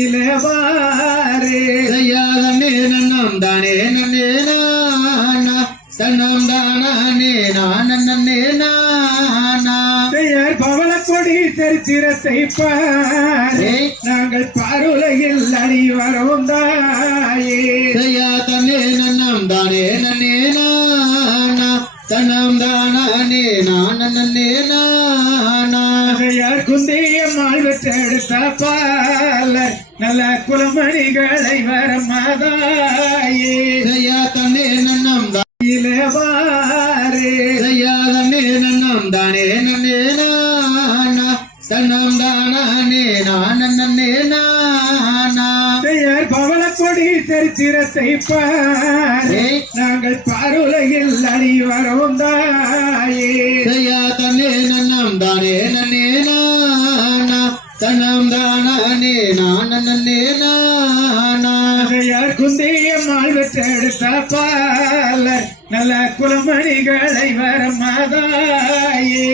இளவாரே ஐயா தன்னே நன்னம் தானே நன்னே நானா. தன்னம் தானே நான் நன்னே நானா. பெயர் பவளக்கொடி சரித்திரத்தை பாரே. நாங்கள் பாருலையில் அணிவரும் தாயே. ஐயா தன்னே நன்னம் தானே நன்னே நானா. தன்னம் தானே நாகையார் குந்தியம்மாள் பெற்றெடுத்த பால நல்ல குலமணிகளை வர மாதாயே ஐயா தன்னே நன்னம் தாயிலே வாரே ஐயா தன்னே நன்னம் தானே நன்னே நானா தன்னம் தானே நான் நன்னே நானா பெயர் பவளக்கொடி சரித்திரத்தை பாரே நாங்கள் பாருலையில் அணிவரும் தாயே தானே நன்னே நானா தன்னம் தானே நான் நன்னே குந்தியம்மாள் பெற்றெடுத்த பால நல்ல குலமணிகளை வர மாதாயே